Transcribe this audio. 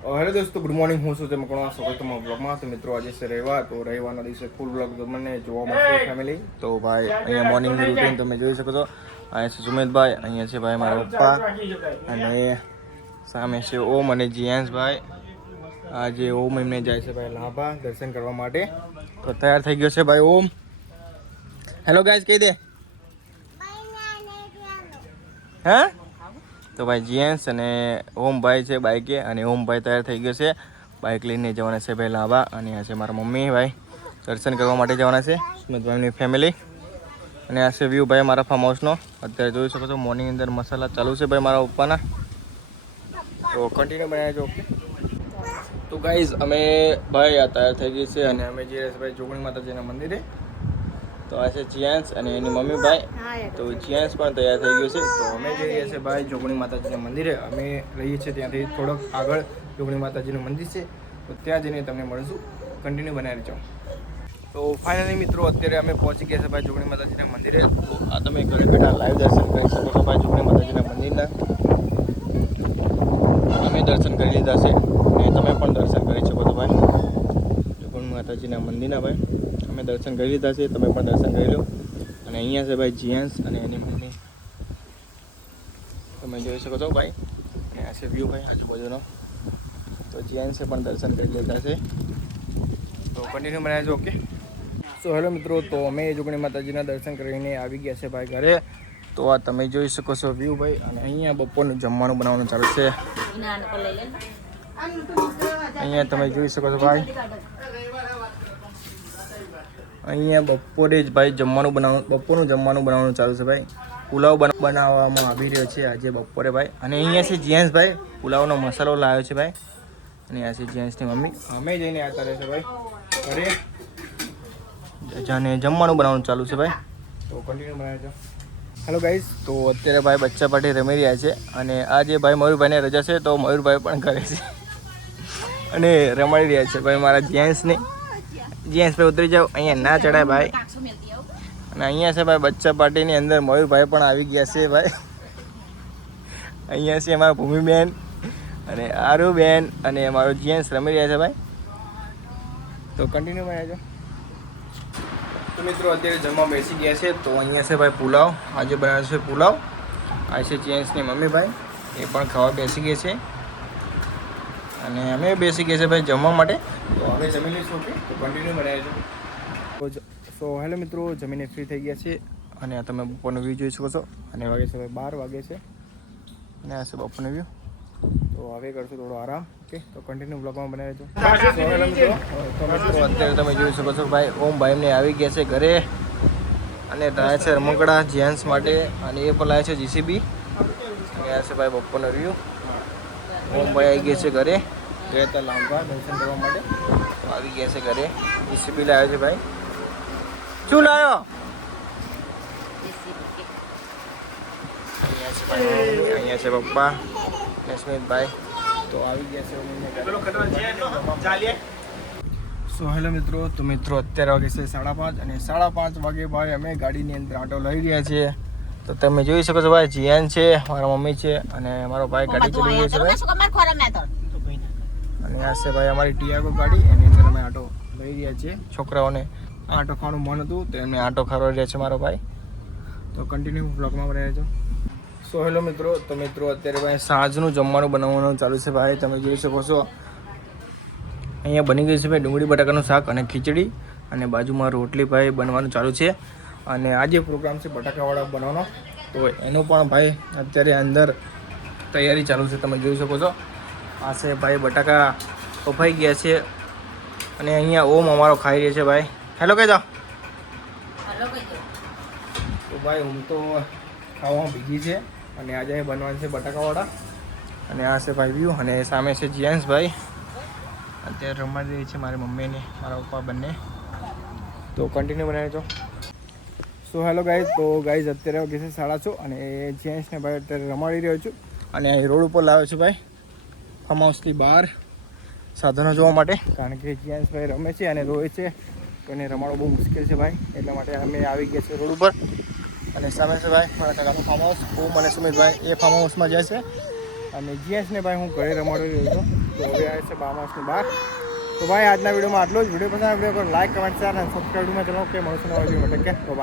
Hello દોસ્તો, good morning. હું છું તે મકણો સ્વાગત તમારા બ્લોગમાં. તો મિત્રો આજે છે રવિવાર, તો રવિવારના દિવસે ફૂલ બ્લોગ તમને જોવા મળશે ફેમિલી. તો ભાઈ અહીંયા મોર્નિંગની રૂટીન તમે જોઈ શકો છો. અહીંયા છે સુમિતભાઈ, અહીંયા છે ભાઈ મારા પપ્પા, અને સામે છે ઓમ અને જીયાંશભાઈ. આજે ઓમ એમને જાય છે ભાઈ લાભા દર્શન કરવા માટે. તો તૈયાર થઈ ગયો છે ભાઈ ઓમ. હેલો ગાઈઝ કહી દે. હા, તો ભાઈ જીએન્સ અને ઓમભાઈ છે બાઈકે, અને ઓમભાઈ તૈયાર થઈ ગયો છે. બાઇક લઈને જવાના છે ભાઈ લાંબા. અને આ છે મારા મમ્મી ભાઈ દર્શન કરવા માટે જવાના છે, સુમિતભાઈની ફેમિલી. અને આ છે વ્યૂ ભાઈ મારા ફાર્મ હાઉસનો. અત્યારે જોઈ શકો છો મોર્નિંગની અંદર મસાલા ચાલુ છે ભાઈ મારા પપ્પાના. તો કન્ટિન્યુ બનાવજો. ઓકે, તો ગાઈઝ અમે ભાઈ આ તૈયાર થઈ ગઈ છે, અને અમે જઈએ છીએ ભાઈ જોગણી માતાજીના મંદિરે. તો આ છે જીયાંશ અને એની મમ્મી ભાઈ. તો જીયાંશ પણ તૈયાર થઈ ગયો છે. તો અમે જઈએ છીએ ભાઈ જોગણી માતાજીના મંદિરે. અમે રહીએ છીએ ત્યાંથી થોડોક આગળ જોગણી માતાજીનું મંદિર છે. તો ત્યાં જઈને તમને મળીશું. કન્ટિન્યુ બનાવી જાઓ. તો ફાઇનલી મિત્રો અત્યારે અમે પહોંચી ગયા છે ભાઈ જોગણી માતાજીના મંદિરે. તો આ તમે ઘરે બેઠા લાઈવ દર્શન કરી શકો છો ભાઈ જોગણી માતાજીના મંદિરના. અમે દર્શન કરી લીધા છે, અને તમે પણ દર્શન કરી શકો છો ભાઈ જોગણી માતાજીના મંદિરના. ભાઈ અમે દર્શન કરી લીધા છે, તમે પણ દર્શન કરી લો. અને અહીંયા છે ભાઈ જીયાંશ અને એની મમ્મી, તમે જોઈ શકો છો ભાઈ. અહીંયા છે વ્યૂ ભાઈ આજુબાજુનો. તો જીયાંશે પણ દર્શન કરી લીધા છે. તો કન્ટિન્યુ બનાવ્યા છે. ઓકે, સો હેલો મિત્રો, તો અમે જોગણી માતાજીના દર્શન કરીને આવી ગયા છે ભાઈ ઘરે. તો આ તમે જોઈ શકો છો વ્યૂ ભાઈ. અને અહીંયા બપોરનું જમવાનું બનાવવાનું ચાલુ છે. અહીંયા તમે જોઈ શકો છો ભાઈ. અહીંયા બપોરે જ ભાઈ બપોરનું જમવાનું બનાવવાનું ચાલુ છે ભાઈ. પુલાવ બનાવવામાં આવી રહ્યો છે આજે બપોરે ભાઈ. અને અહીંયા છે જીયાંશ ભાઈ, પુલાવનો મસાલો લાવ્યો છે ભાઈ. અને આ છે જીયાંશની મમ્મી. અમે જઈને આવતા રહેશે ભાઈ ઘરે, અને જમવાનું બનાવવાનું ચાલુ છે ભાઈ. તો કન્ટિન્યુ બનાવજો. હેલો ગાઈઝ, તો અત્યારે ભાઈ બચ્ચા પાર્ટી રમી રહ્યા છે. અને આજે ભાઈ મયુરભાઈને રજા છે, તો મયુરભાઈ પણ કરે છે અને રમાડી રહ્યા છે ભાઈ મારા જીયાંશને. જીયાંશભાઈ ઉતરી જાઓ, અહીંયા ના ચડાય ભાઈ. અને અહીંયા છે ભાઈ બચ્ચા પાર્ટીની અંદર મયુરભાઈ પણ આવી ગયા છે ભાઈ. અહીંયા છે અમારા ભૂમિબેન અને આરુબેન અને અમારો જીયાંશ રમી રહ્યા છે ભાઈ. તો કન્ટિન્યુ બનાવજો. તો મિત્રો અત્યારે જમવા બેસી ગયા છે. તો અહીંયા છે ભાઈ પુલાવ, આજે બનાવે છે પુલાવ. આ છે જીયાંશની મમ્મી ભાઈ, એ પણ ખાવા બેસી ગઈ છે. અને અમે બેસી ગયા છે ભાઈ જમવા માટે. તો હવે જમી લઈશું. ઓકે, તો કન્ટિન્યુ બનાવજો. સો હેલો મિત્રો, જમીને ફ્રી થઈ ગયા છે. અને આ તમે બપોરનો વ્યૂ જોઈ શકો છો. અને વાગે છે ભાઈ 12 વાગે છે. અને આ છે બપોરનો વ્યૂ. તો હવે કરશું થોડો આરામ. ઓકે, તો કન્ટિન્યુ બ્લોગમાં બનાવી દેજો. સો હેલો મિત્રો, અત્યારે તમે જોઈ શકો છો ભાઈ ઓમ ભાઈ એમને આવી ગયા છે ઘરે. અને લાયા છે રમકડા જીયાંશ માટે, અને એ પણ લાયા છે જીસીબી. અને આ છે ભાઈ બપોરનો વ્યૂ. ઓમ ભાઈ આવી ગયા છે ઘરે, ગયા હતા લાંબા દર્શન કરવા માટે. તો આવી ગયા છે ઘરે. જીસીબી લાવ્યો છે ભાઈ. શું લાવ્યો? અહીંયા છે ભાઈ, અહીંયા છે પપ્પા સ્મિતભાઈ. તો આવી ગયા છે. સો હેલો મિત્રો, તો મિત્રો અત્યારે વાગે છે 5:30. અને 5:30 વાગે ભાઈ અમે ગાડીની અંદર આટો લઈ ગયા છીએ. તો તમે જોઈ શકો છો ભાઈ જીયાન છે, મારા મમ્મી છે, અને મારો ભાઈ ગાડી ચલાવી રહ્યો છે ભાઈ. અને આ છે ભાઈ અમારી ટિયાગો ગાડી, એની અંદર અમે આટો લઈ રહ્યા છીએ. છોકરાઓને આટો ખાવાનું મન હતું, તો એમને આટો ખાવા રહ્યા છે મારો ભાઈ. તો કન્ટિન્યુ બ્લોગમાં બનાવી છો. સો હેલો મિત્રો, તો મિત્રો અત્યારે ભાઈ સાંજનું જમવાનું બનાવવાનું ચાલુ છે ભાઈ. તમે જોઈ શકો છો અહીંયા બની ગયું છે ભાઈ ડુંગળી બટાકાનું શાક અને ખીચડી. અને બાજુમાં રોટલી ભાઈ બનવાનું ચાલુ છે. અને આજે પ્રોગ્રામ છે બટાકાવાળા બનાવવાનો, તો એનો પણ ભાઈ અત્યારે અંદર તૈયારી ચાલુ છે. તમે જોઈ શકો છો આ છે ભાઈ બટાકા બફાઈ ગયા છે. અને અહીંયા ઓમ અમારો ખાઈ રહ્યો છે ભાઈ. હેલો કહી દો. તો ભાઈ હું તો ખાવામાં બીજી છે. અને આજે બનવાનું છે બટાકાવાળા. અને આ છે ભાઈ વ્યૂ. અને સામે છે જીયાંશ ભાઈ, અત્યારે રમાડી રહી છે મારી મમ્મીને મારા પપ્પા બંને. તો કન્ટિન્યુ બનાવી છો. સો હેલો ગાઈઝ, તો ગાઈઝ અત્યારે વાગે છે 6:30. અને જીયાંશને ભાઈ અત્યારે રમાડી રહ્યો છું. અને અહીં રોડ ઉપર લાવ્યો છું ભાઈ ફાર્મ હાઉસથી બહાર સાધનો જોવા માટે. કારણ કે જીયાંશભાઈ રમે છે અને રોય છે, તો એને રમાડવું બહુ મુશ્કેલ છે ભાઈ. એટલા માટે અમે આવી ગયા છીએ રોડ ઉપર. અને સામે છે ભાઈ મારા કાકાનું ફાર્મ હાઉસ. હું મને સુમિતભાઈ એ ફાર્મ હાઉસમાં જાય છે. અને જીએસને ભાઈ હું ઘરે રમાડી રહ્યો છું. તો હવે આવે છે 12 માસની બહાર. તો ભાઈ આજના વિડીયોમાં આટલો જ. વિડીયો પસંદ આવે વિડીયો લાઈક કમેન્ટ શેર અને સબસ્ક્રાઈબમાં ચલો કે મળશું નવા વિડીયો માટે.